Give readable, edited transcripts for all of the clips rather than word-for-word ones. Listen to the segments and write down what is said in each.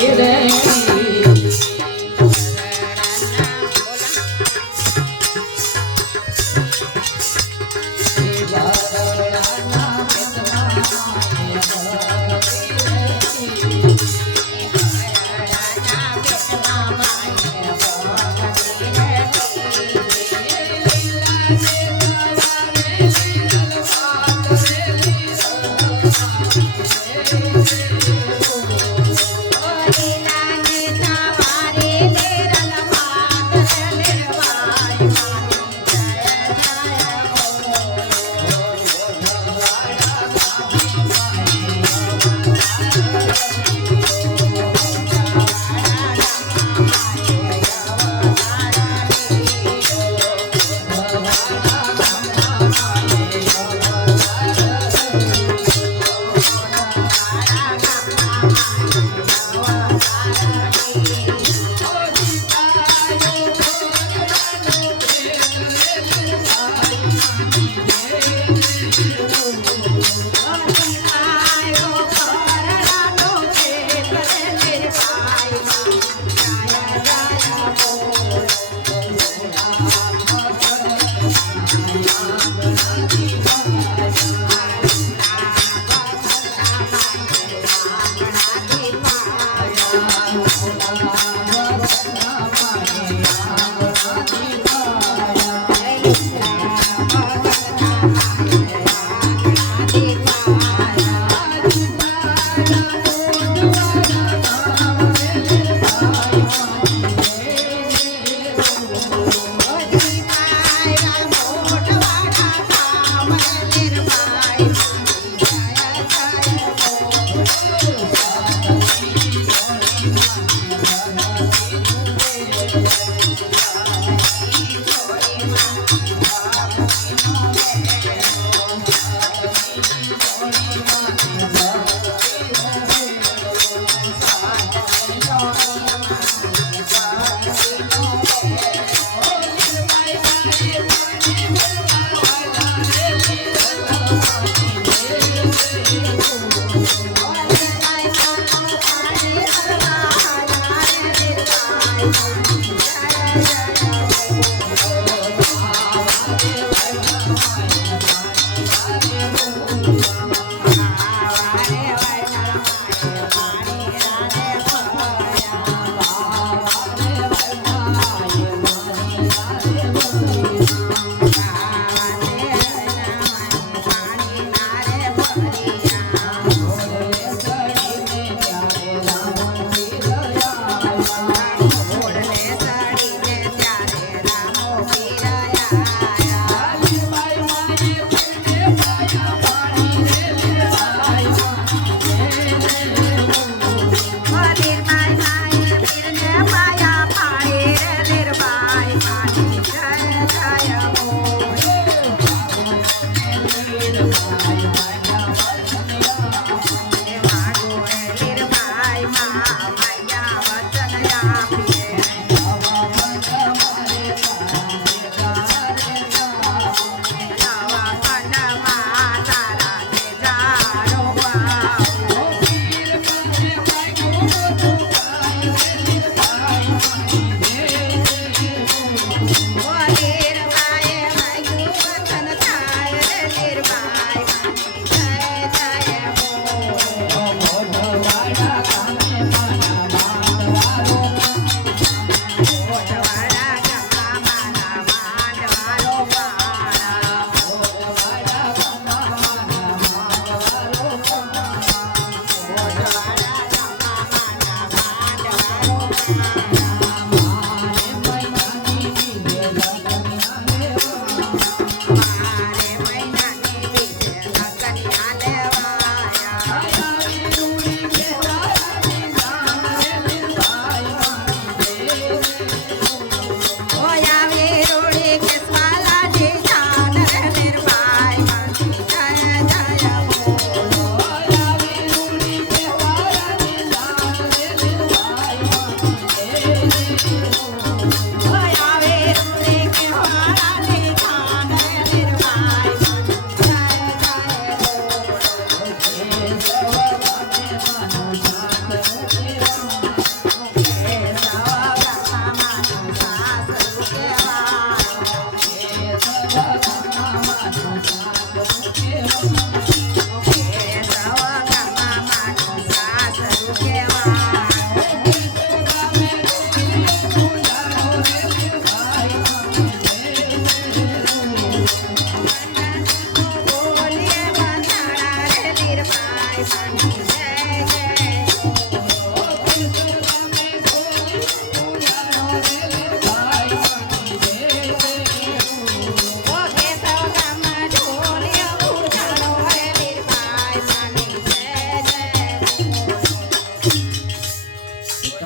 Hey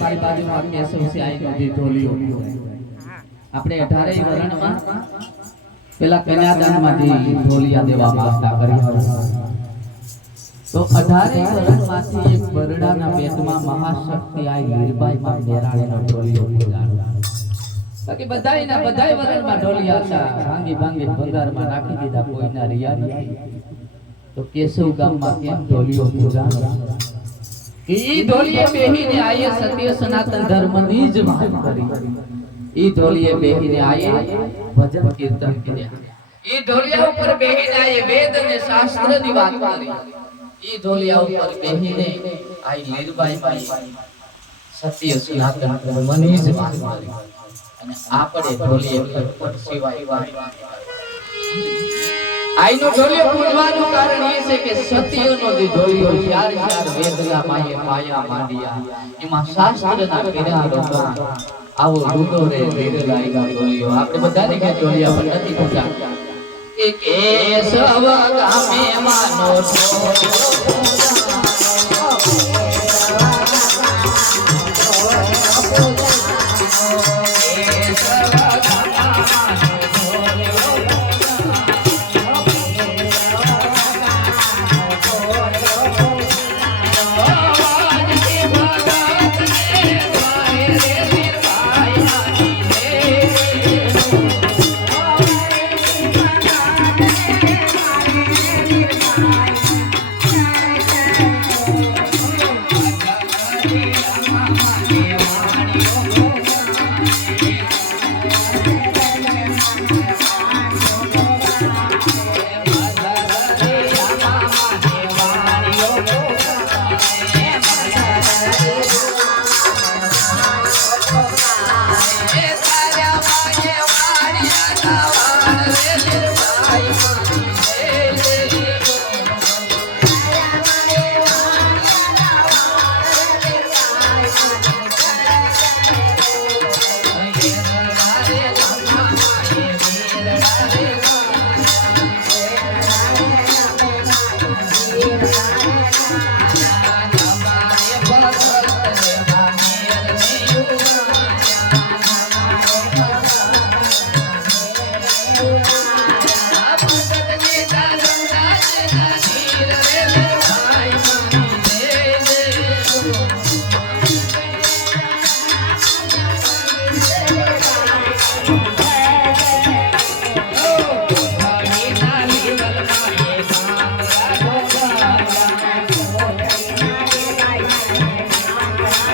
મારી બાજુમાં કેશવ છે આઈ નદી ઢોલિયો આપણે 18 વરણમાં પેલા કન્યાદાનમાંથી ઢોલિયા દેવા માગતા કર્યા તો 18 વરણમાંથી એક બરડાના પેટમાં મહાશક્તિ આઈ લીરબાઈ માં મેરાણીનો ઢોલિયો ઉગાડ્યો બાકી બધાયના બધાય વરણમાં ઢોલિયા હતા ભાંગી ભાંગી ભંગારમાં નાખી દીધા કોઈના રિયા નથી તો કેશવ ગામમાં કેમ ઢોલિયો ઉગાડ્યો ઈ ઢોલિયે બેહીને આયે સત્ય સનાતન ધર્મની જ વાત કરી ઈ ઢોલિયે બેહીને આયે ભજન કીર્તન કર્યા ઈ ઢોલિયા ઉપર બેહીને આયે વેદ અને શાસ્ત્રની વાત કરી ઈ ઢોલિયા ઉપર બેહીને આઈ લીરબાઈ સત્ય સનાતન ધર્મની જ વાત કરી અને આપણે ઢોલિયે પર સિવાય વાત આઈનો ઢોલિયો પૂજવાનું કારણ એ છે કે સત્યનો જે ઢોલિયો ચાર ચાર વેદના માયે માયા માંડિયા એમાં શાસ્ત્રના કર્યા રોકા આવો રૂડો રે વેદલાઈનો ઢોલિયો આપણે બધાને કે ઢોલિયા પર નથી પૂજા કે કેશવ ગામે માનો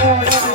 Oh,